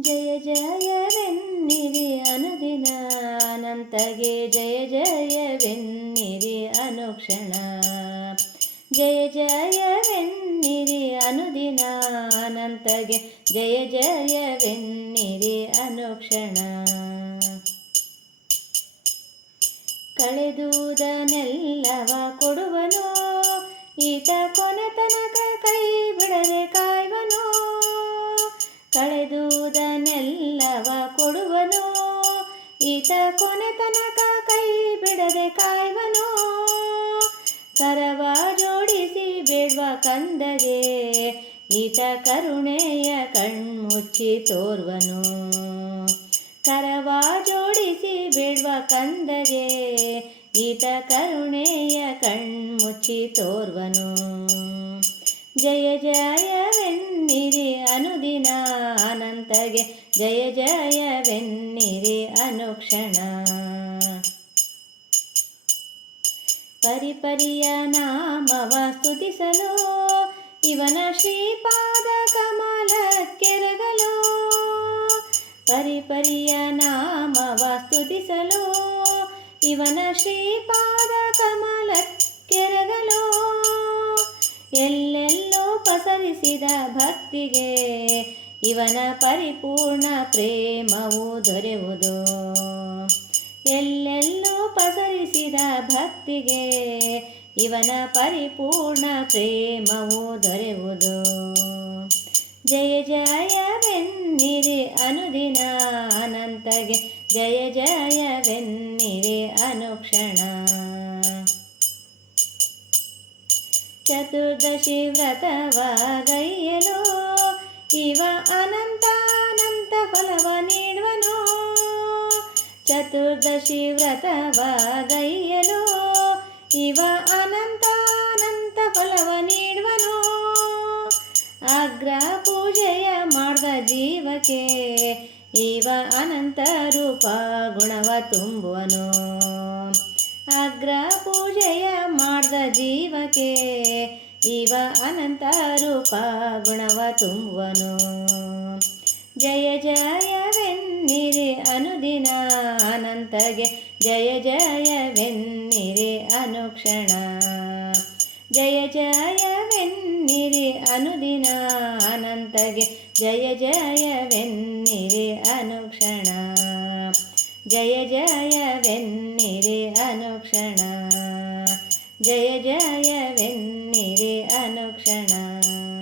ಜಯ ಜಯವೆನ್ನಿರಿ ಅನುದಿನ ಅನಂತಗೆ ಜಯ ಜಯವೆನ್ನಿರಿ ಅನುಕ್ಷಣ. ಜಯ ಜಯವೆನ್ನಿರಿ ಅನುದಿನ ಅನಂತಗೆ ಜಯ ಜಯವೆನ್ನಿರಿ ಅನುಕ್ಷಣ. ಕಳೆದುದನೆಲ್ಲವ ಕೊಡುವನು, ಈತ ಕೊನೆ ತನಕ ಕೈ ಬಿಡದೆ ಕಾಯುವನು. ಕಳೆದುದನ್ನೆಲ್ಲವ ಈತ ಕೊನೆ ತನಕ ಕೈ ಬಿಡದೆ ಕಾಯ್ವನು? ಕರವ ಜೋಡಿಸಿ ಬಿಡುವ ಕಂದಗೆ, ಈತ ಕರುಣೆಯ ಕಣ್ಮುಚ್ಚಿ ತೋರ್ವನು. ಕರವ ಜೋಡಿಸಿ ಬಿಡುವ ಕಂದಗೆ, ಈತ ಕರುಣೆಯ ಕಣ್ಮುಚ್ಚಿ ತೋರ್ವನು. ಜಯ ಜಯವೆನ್ನಿರಿ ಅನುದಿನ ಅನಂತಗೆ ಜಯ ಜಯವೆನ್ನಿರಿ ಅನುಕ್ಷಣ. ಪರಿಪರಿಯ ನಾಮವ ಸ್ತುತಿಸಲು ಇವನ ಶ್ರೀಪಾದ ಕಮಲ ಕೆರಗಲು ಪರಿಪರಿಯ ನಾಮವ ಸ್ತುತಿಸಲು ಇವನ ಶ್ರೀಪಾದ ಕಮಲ ಕೆರಗಲು ಎಲ್ಲೆಲ್ಲೋ ಪಸರಿಸಿದ ಭಕ್ತಿಗೆ ಇವನ ಪರಿಪೂರ್ಣ ಪ್ರೇಮವು ದೊರೆಯುವುದು ಎಲ್ಲೆಲ್ಲೋ ಪಸರಿಸಿದ ಭಕ್ತಿಗೆ ಇವನ ಪರಿಪೂರ್ಣ ಪ್ರೇಮವು ದೊರೆಯುವುದು ಜಯ ಜಯವೆನ್ನಿರಿ ಅನುದಿನ ಅನಂತಗೆ, ಜಯ ಜಯವೆನ್ನಿರಿ ಅನುಕ್ಷಣ. ಚತುರ್ದಶಿ ವ್ರತವಾಗೈಯಲು ಇವ ಅನಂತಾನಂತ ಫಲವ ನೀಡುವನು. ಚತುರ್ದಶಿ ವ್ರತವಾಗೈಯಲು ಇವ ಅನಂತಾನಂತ ಫಲವ ನೀಡುವನು. ಅಗ್ರ ಪೂಜೆಯ ಮಾಡಿದ ಜೀವಕ್ಕೆ ಇವ ಅನಂತ ರೂಪ ಗುಣವ ತುಂಬುವನು. ಅಗ್ರ ಪೂಜೆಯ ಮಾಡಿದ ಜೀವಕ್ಕೆ ಇವ ಅನಂತ ರೂಪ ಗುಣವ ತುಂಬುವನು ಜಯ ಜಯವೆನ್ನಿರಿ ಅನುದಿನ ಅನಂತಗೆ, ಜಯ ಜಯವೆನ್ನಿರಿ ಅನುಕ್ಷಣ. ಜಯ ಜಯವೆನ್ನಿರಿ ಅನುದಿನ ಅನಂತಗೆ, ಜಯ ಜಯವೆನ್ನಿರಿ ಅನುಕ್ಷಣ. ಜಯ ಜಯವೆನ್ನಿರಿ ಅನುಕ್ಷಣ. ಜಯ ಜಯವೆನ್ನಿರಿ Tchau.